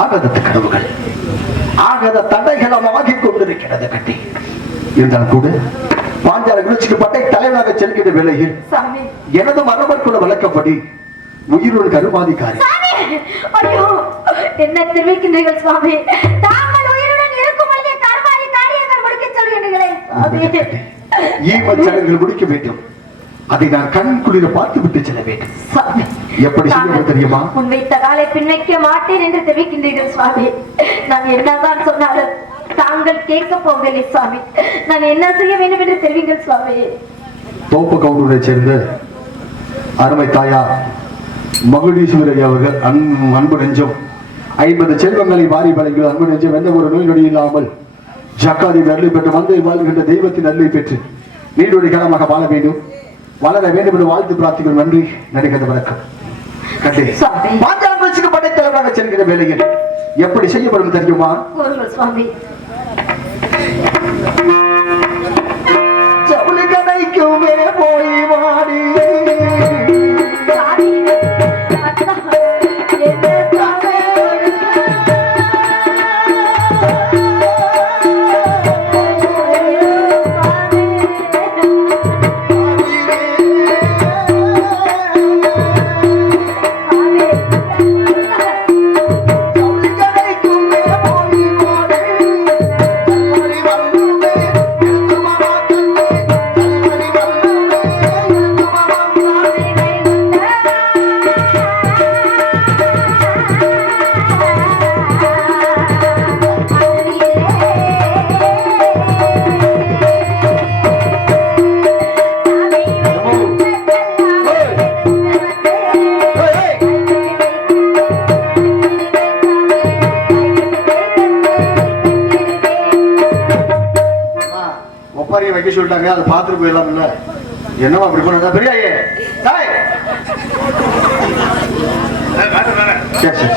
ஆகதத்து கனவுகள். ஆகத தடைகளமாகி கொண்டிருக்கிறது கட்டி இருந்தாலும் கூட பாஞ்சால விழுச்சிக்கு பட்டை தலைவராக செல்கின்ற வேளையில் சாமி. எனது மரபற்குள்ள வழக்கப்படி உயிருடன் கருமாதிக்காரி சாமி. ஐயோ என்ன தெரிவிக்கின்றீர்கள் சுவாமி? தாங்கள் உயிருடன் இருக்கும் பொழுதே கர்மாதி காரியங்கள் முடிக்க சொல்கிறீர்களே முடிக்க வேண்டும். அதை நான் கண் குளிர பார்த்து விட்டு செல்ல வேண்டும். சுவாமி எப்படி தாங்கள் தெரியுமா? முன்வைத்த காலை பின்வைக்க மாட்டேன் என்று தெரிவிக்கின்றீர்கள் சுவாமி. நான் என்னதான் சொன்னாலும் தாங்கள் கேட்க போகவில்லை சுவாமி. நான் என்ன செய்ய வேண்டும் என்று தெரிவிங்கள் சுவாமி. தோப்பு கவுண்டரை சேர்ந்த அருமை தாயா மகுடீஸ்வரி அவர்கள் அன்- அன்பு நெஞ்சம். ஐம்பது செல்வங்களை வாரி வழங்கிய அன்பு நெஞ்சம் எந்த ஒரு நோய் நொடி இல்லாமல் ஜக்காதி அருளை பெற்று வந்து வாழ்கின்ற தெய்வத்தின் அருளை பெற்று நீண்டொடி காலமாக வாழ வேண்டும். வளர வேண்டும் என்று வாழ்த்து பிரார்த்திக்கும் நன்றி. நடிகத வணக்கம். கண்டே சுவாமி. பாஞ்சாலம் வச்சுக்கு பட்டை தலைவராக செல்கிற வேலையில் எப்படி செய்யப்படும் தெரியுமா? சுவாமி. ஜவுளி கடைக்குமே போய் சொல்லிட்டாங்க அதை பார்த்துட்டு போயிடலாம்ல. என்னவா அப்படி பண்ண. சரி, சரி,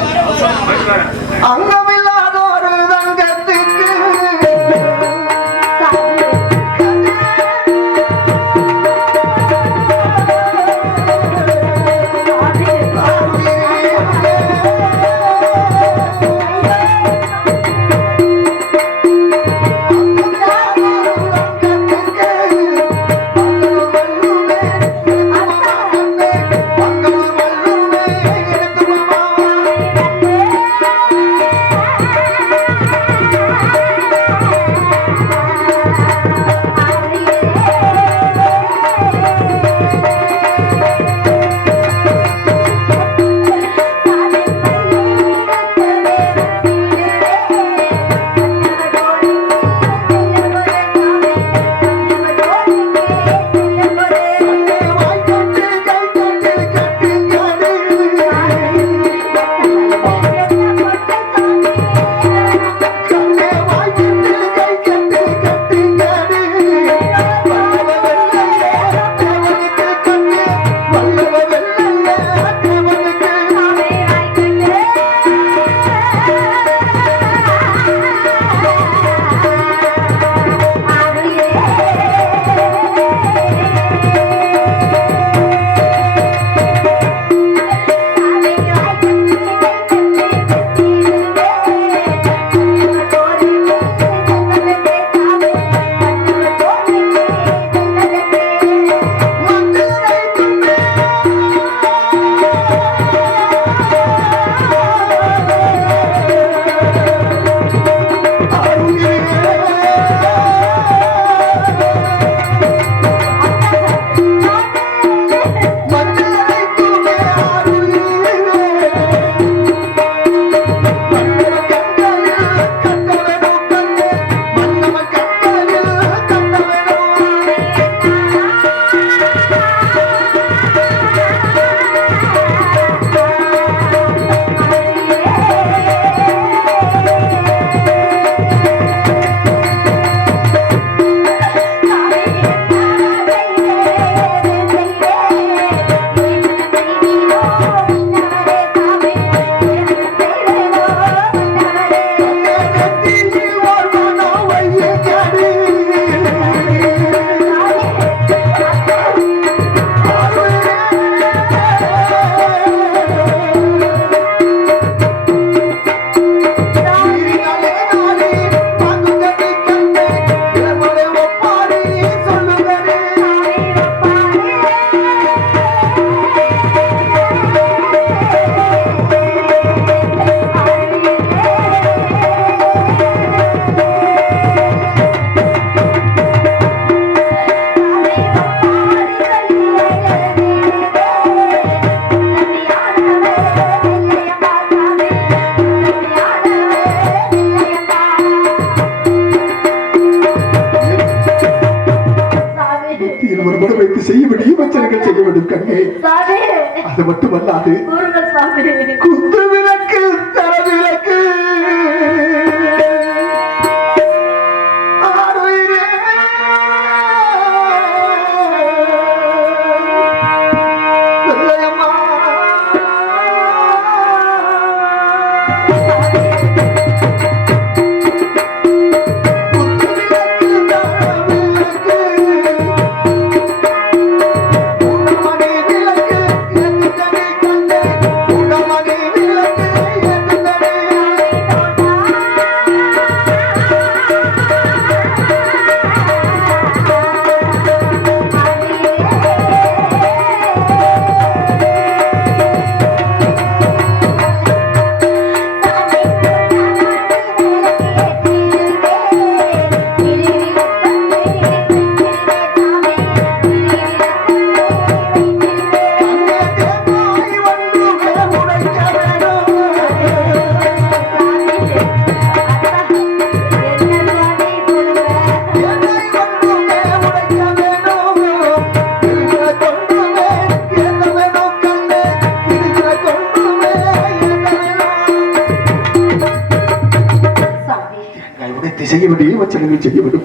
ചെയ്യപ്പെടും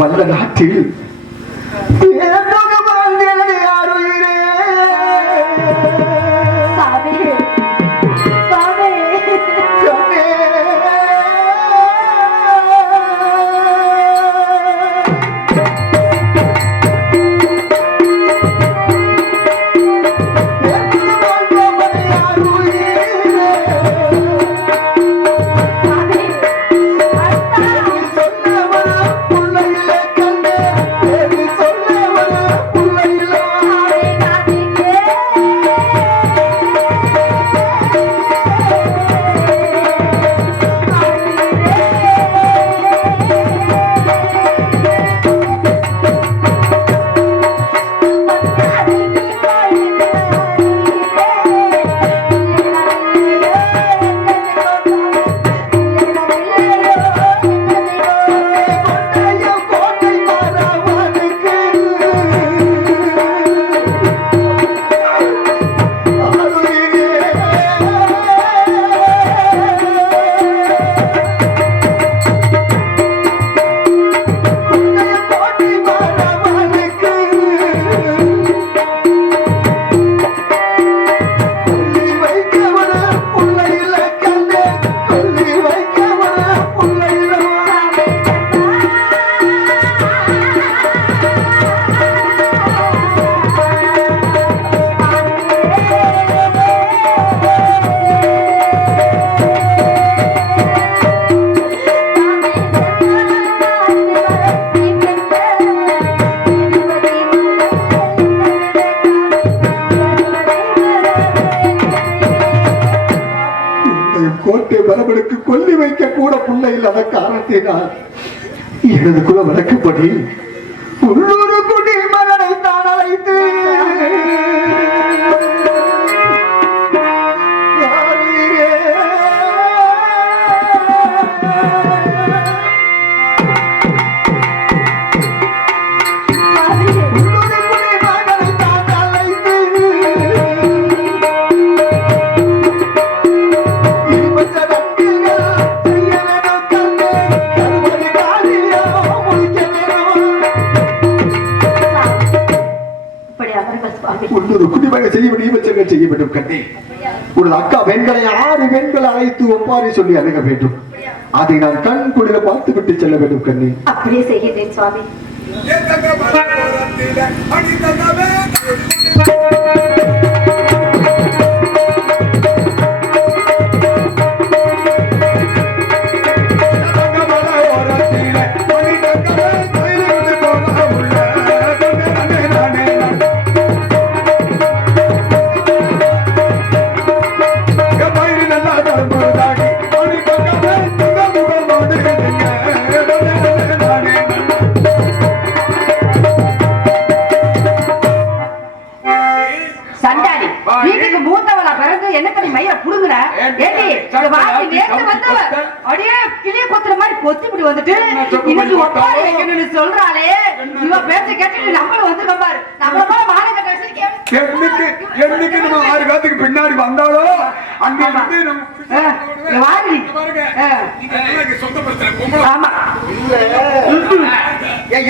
വല്ല നാട്ടിൽ வேண்டும் கண்ணே. ஒரு அக்கா பெண்களை ஆறு பெண்களை அழைத்து ஒப்பாரி சொல்லி அணுக வேண்டும். அதை நான் கண் குளிர பார்த்து விட்டு செல்ல வேண்டும் கண்ணே. அப்படியே செய்கிறேன் சுவாமி. வந்துட்டு இன்னைக்கு போட்டாவோ? வைக்கணும்னு சொல்றாளே. இவ பேச்ச கேட்டு நம்மளும் வந்துருக்கோம் பாரு. நம்மள போல மாலை கட்ட. என்னைக்கு என்னைக்கு நம்ம ஆறு காலத்துக்கு பின்னாடி வந்தாலோ அங்க இருந்து நம்ம ஆமா. ஏன்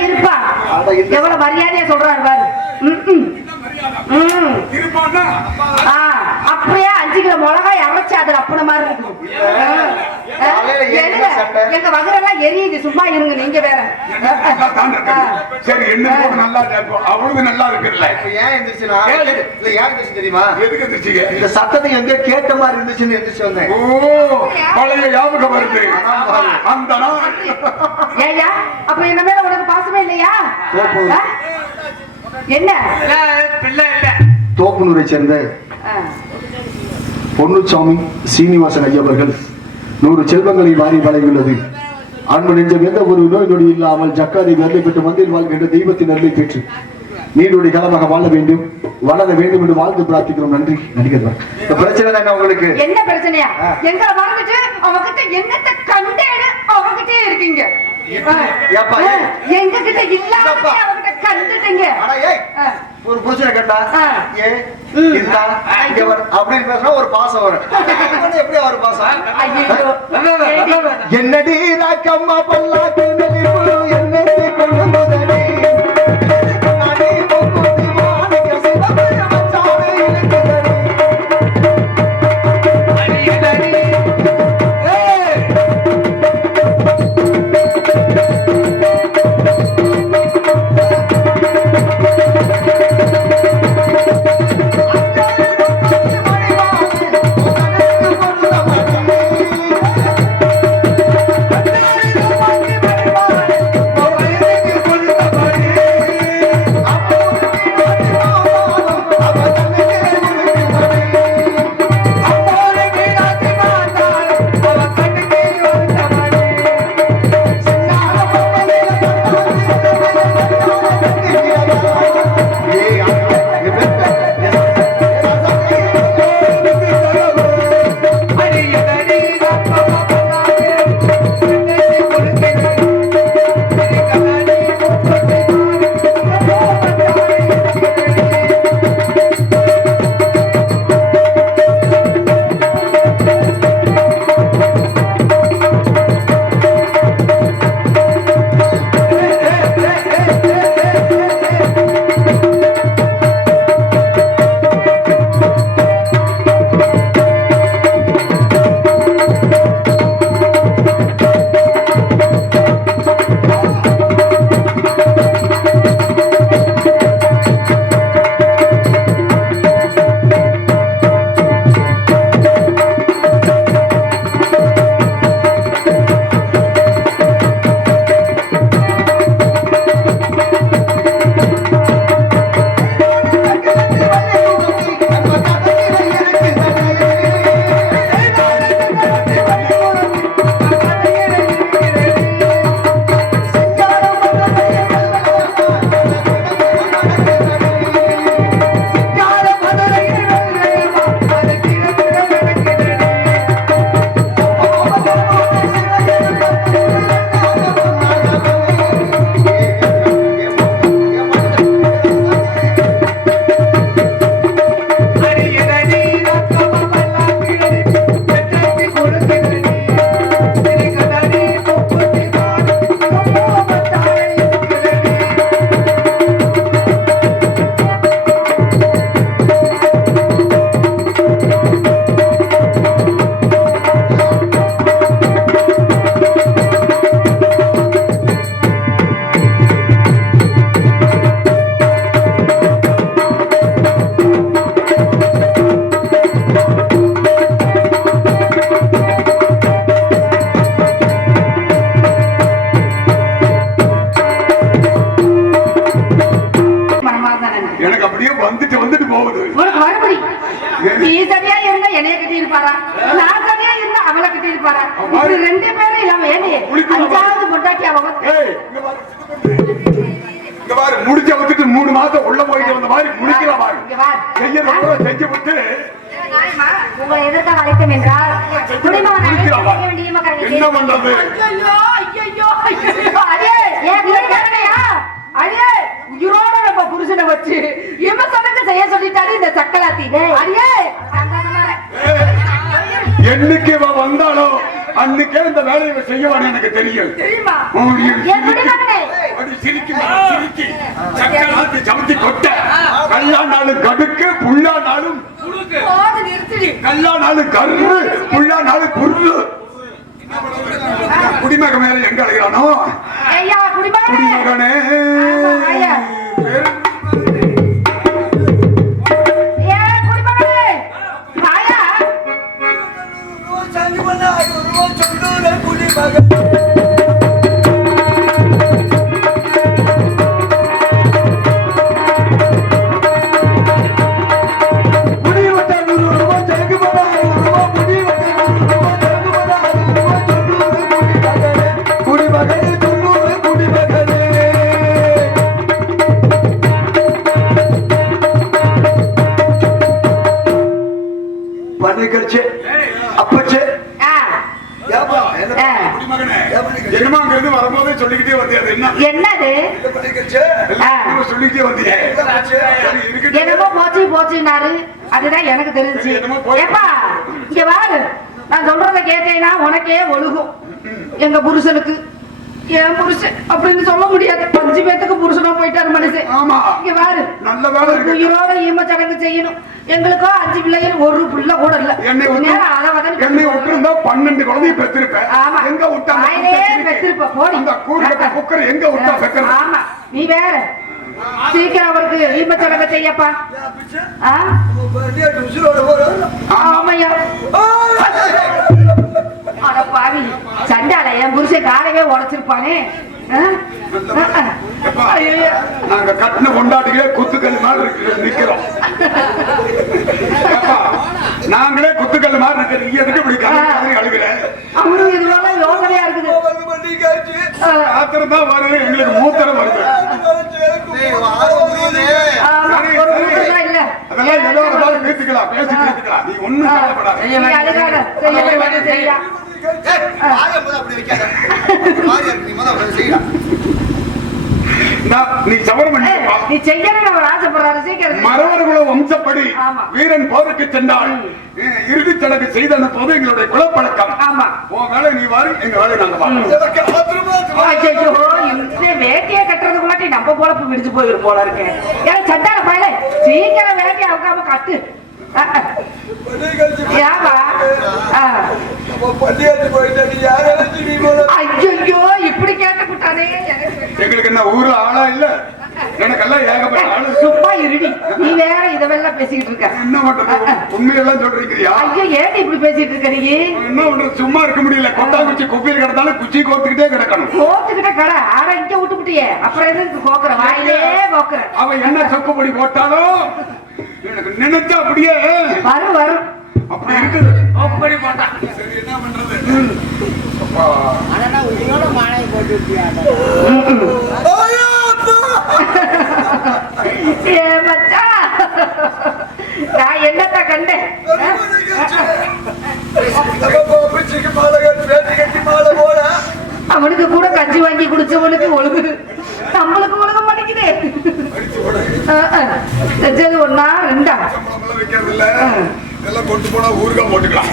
இருப்பா. எவ்வளவு மரியாதையா சொல்றாரு பாரு. அப்படியே அஞ்சு கிலோ மிளகாய் அரைச்சு அதுல அப்பன மாதிரி இருக்கும். எங்க வகுரெல்லாம் எரியுது சும்மா இருங்க நீங்க வேற. சரி என்ன நல்லா அவளுக்கு நல்லா இருக்குல்ல? ஏன் எந்திரிச்சுனா? இல்ல ஏன் எந்திரிச்சு தெரியுமா? எதுக்கு இருந்துச்சுங்க இந்த சத்தத்தை எங்க கேட்ட மாதிரி இருந்துச்சுன்னு எந்திரிச்சு வந்தேன். ஓ பழைய ஞாபகம் வருது. அந்த நாள். ஏய்யா அப்ப என்ன மேல உனக்கு பாசமே இல்லையா? என்ன? தோப்புனூரை சேர்ந்த ஆ. பொன்னுச்சாமி சீனிவாசன் ஐயா அவர்கள் நூறு செல்வங்களை வாரி வழங்கியுள்ளது. அன்பு நெஞ்சம் எந்த ஒரு நோய் நொடி இல்லாமல் ஜக்காரி அருளை பெற்று மந்தில் வாழ்கின்ற தெய்வத்தின் அருளை பெற்று நீடுடைய காலமாக வாழ வேண்டும் வளர வேண்டும் என்று வாழ்ந்து பிரார்த்திக்கிறோம். நன்றி. நடிகர் இந்த பிரச்சனை என்ன உங்களுக்கு? என்ன பிரச்சனையா? எங்களை மறந்துட்டு அவகிட்ட என்னத்த கண்டேன்னு அவகிட்டே இருக்கீங்க. எங்க கிட்ட இல்லாத ஏப்பா. அவகிட்ட கண்டுட்டீங்க. ஒரு புருஷனை கேட்டா. ஏ வர. அப்படின்னு பேசினா ஒரு பாசம் வரும். எப்படி ஒரு பாசம்? என்னடி ராக்கம்மா பல்லாக்கு என்ன பண்றது? ஐயோ ஐயோ ஐயோ அடே ஏன்? அடியே உயிரோட நம்ம புருஷனை வச்சு இமசனுக்கு செய்ய சொல்லிட்டாரு இந்த சக்கலாத்தி. அடியே என்னைக்கு இவ வந்தாலோ அன்னைக்கே இந்த வேலையை செய்யவான்னு எனக்கு தெரியும். தெரியுமா? சிரிக்கி. சிரிக்கி சக்கராத்தி சமத்தி கொட்ட கல்லா நாளும் கடுக்கு புல்லா நாளும் போது நிறுத்திடி. கல்லா நாளும் கரு புல்லா நாளும் குரு குடிமக மேல எங்க அழைக்கிறானோ ஐயா குடிமகனே! குடிமகனே. எங்க புருஷனுக்கு? என் புருஷன் அப்படின்னு சொல்ல முடியாது. அஞ்சு பேத்துக்கு புருஷனா போயிட்டாரு மனுஷன். ஆமா. இங்க பாரு. நல்ல வேலை இருக்கு. உயிரோட ஈம சடங்கு செய்யணும். எங்களுக்கோ அஞ்சு பிள்ளைகள் ஒரு புள்ள கூட இல்ல. என்னை விட்டு நேரம் அதை வதன் என்னை விட்டுருந்தா பன்னெண்டு குழந்தைய பெற்றிருப்பேன். ஆமா. எங்க விட்டா பெத்திருப்ப, போடி. அந்த கூறு கட்ட குக்கர் எங்க விட்டா பெக்கறது ஆமா. நீ வேற. சீக்கிரம் அவருக்கு ஈம சடங்கு செய்யப்பா ஆ? அட பாவி சண்டால என் புருஷன் காலையே உடைச்சிருப்பானே. ஐயையோ. நாங்க கட்டின கொண்டாட்டிகளே குத்துக்கல் மாதிரி இருக்கு நிக்கிறோம். நாங்களே குத்துக்கல் மாதிரி இருக்கு நீ எதுக்கு இப்படி கதை கதறி அழுகுற? அவனுக்கு இதுவெல்லாம் யோசனையா இருக்குது. ஆத்திரம் தான் வருது எங்களுக்கு மூத்திரம் வருது. அதெல்லாம் நாள் பேசிக்கலாம் பேசி பேசிக்கலாம் நீ ஒண்ணும் கவலைப்படாத. நீ சவரம் நீ செய்யணும்னு அவர் ஆசைப்படுறாரு சீக்கிரம் செய். மரவர்குல வம்சப்படி. வீரன் போருக்கு சென்றால் இறுதிச் சடங்கு செய்த போது எங்களுடைய குலப்பழக்கம். ஆமா. உன் வேலை நீ வாரு எங்க வேலை நாங்க வேட்டியை கட்டுறதுக்குள்ளாட்டி நம்ம பொழப்பு விடிச்சு போயிடும் போல இருக்கு. ஏன்னா சட்டான பயல சீக்கிரம் வேட்டியை அவுக்காம கட்டு. ஐயோ இப்படி கேட்டு விட்டானே எங்களுக்கு என்ன ஊர்ல ஆளா இல்ல? எனக்கெல்லாம் ஏகப்பட்ட ஆளு சும்மா இருடி. நீ வேற இதெல்லாம் பேசிக்கிட்டு இருக்க. என்ன பண்றது? உண்மையெல்லாம் சொல்றீங்கயா ஐயோ ஏன் இப்படி பேசிட்டு இருக்க நீ? என்ன பண்றது? சும்மா இருக்க முடியல. கொட்டாங்குச்சி குப்பையில் கிடந்தாலும் குச்சி கோர்த்துக்கிட்டே கிடக்கணும். கோத்துக்கிட்ட கடை. ஆட இங்க விட்டு விட்டியே அப்புறம் எதுக்கு கோக்குற? வாயிலே கோக்குற. அவன் என்ன சொக்குப்படி போட்டாலும் எனக்கு நினைச்சா அப்படியே. வரும் வரும். அப்படி இருக்குது அப்படி போட்டான் சரி என்ன பண்றது அப்பா. ஏ மச்சான் நான் என்னத்த கண்டேன் அவனுக்கு கூட கஞ்சி வாங்கி குடிச்சவனுக்கு ஒழுகு நம்மளுக்கு ஒழுக மாட்டேங்குதே செஞ்சது ஒன்னா ரெண்டா சம்பளமெல்லாம் வைக்கிறது இல்ல இதெல்லாம் கொண்டு போனா ஊருக்கா போட்டுக்கலாம்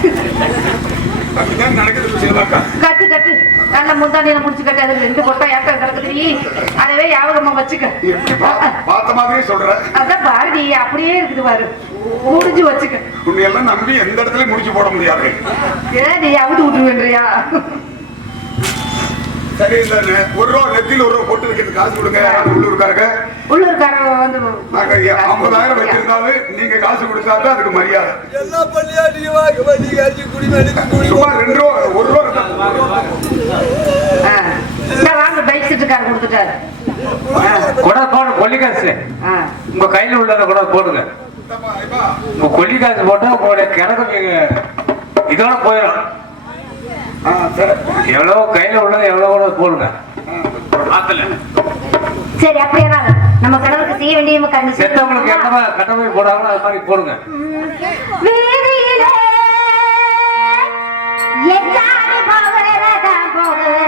அப்படிதான் நடக்குது விஷயமாக்கா கட்டு கட்டு நல்ல முந்தானியில முடிச்சு கட்டு அது ரெண்டு கொட்டா ஏட்டம் கிடக்குது நீ அதவே யாபகமா வச்சுக்க எப்படி பா- பார்த்த மாதிரியே சொல்ற? அதான் பாருடி அப்படியே இருக்குது பாரு. முடிஞ்சு வச்சுக்க. உன்னை எல்லாம் நம்பி எந்த இடத்துலயும் முடிச்சு போட முடியாது. ஏன் நீ அவுத்து விட்டுருவேன்றியா? சரி இல்ல ஒரு ரூபா நெத்தியில் ஒரு ரூபா போட்டு வைக்கிறது காசு கொடுங்க. உள்ளூர்காரங்க. உள்ளூர்காரன் வந்து நாங்க ஐம்பதாயிரம் வச்சிருந்தாலும் நீங்க காசு கொடுத்தா தான் அதுக்கு மரியாதை. சும்மா ரெண்டு ரூபா ஒரு ரூபா வீட்டுக்காரர் கொடுத்துட்டாரு. கூட போடு கொல்லிக்காசு உங்க கையில் உள்ளத கூட போடுங்க. உங்க கொல்லிக்காசு போட்டா உங்களுடைய கிணக்கு இதோட போயிடும். எவ்வளவு கையில உள்ளது எவ்வளவு கூட போடுங்க. சரி அப்படியா நம்ம கடவுளுக்கு செய்ய வேண்டிய செத்தவங்களுக்கு என்ன கடமை போடாங்களோ அது மாதிரி போடுங்க. எல்லாரும் போகிறதா போடுறது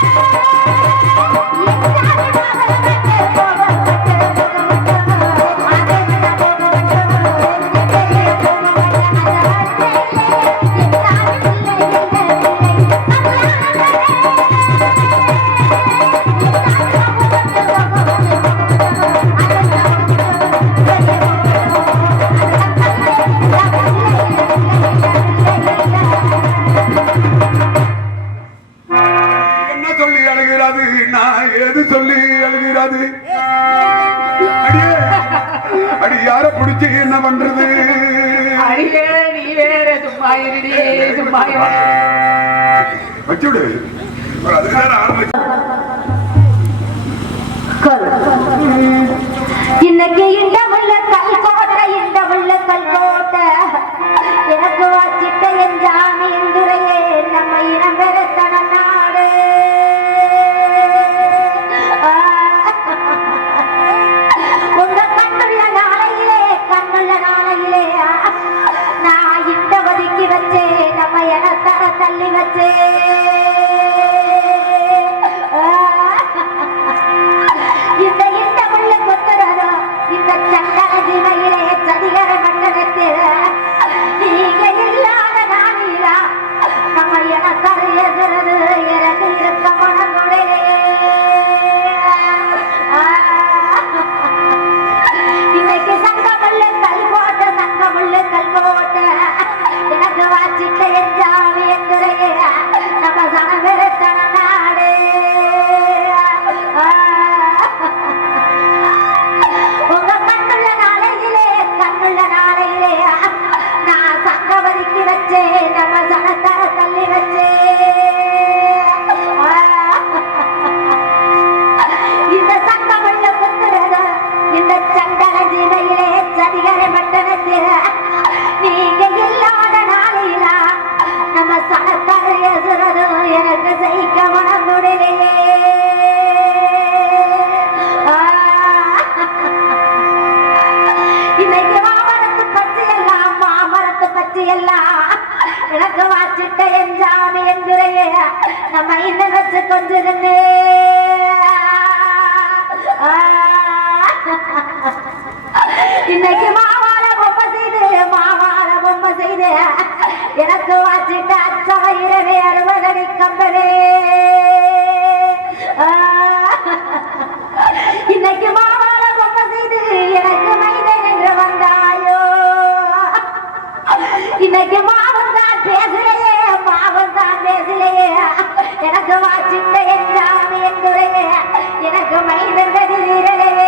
thank you இன்னைக்கு மாவால பொம்மை செய்து மாவால பொம்மை செய்து. எனக்கு வாச்சிட்ட அச்சாயிரவே அறுபதடி கம்பனே இன்னைக்கு மாவால பொம்மை செய்து எனக்கு மைதன் என்று வந்தாயோ. இன்னைக்கு மாவன் தான் பேசலையே மாவன் தான் பேசலையே. எனக்கு வாச்சிட்ட என் சாமி என்றுரையே எனக்கு மைதன் கதிரலையே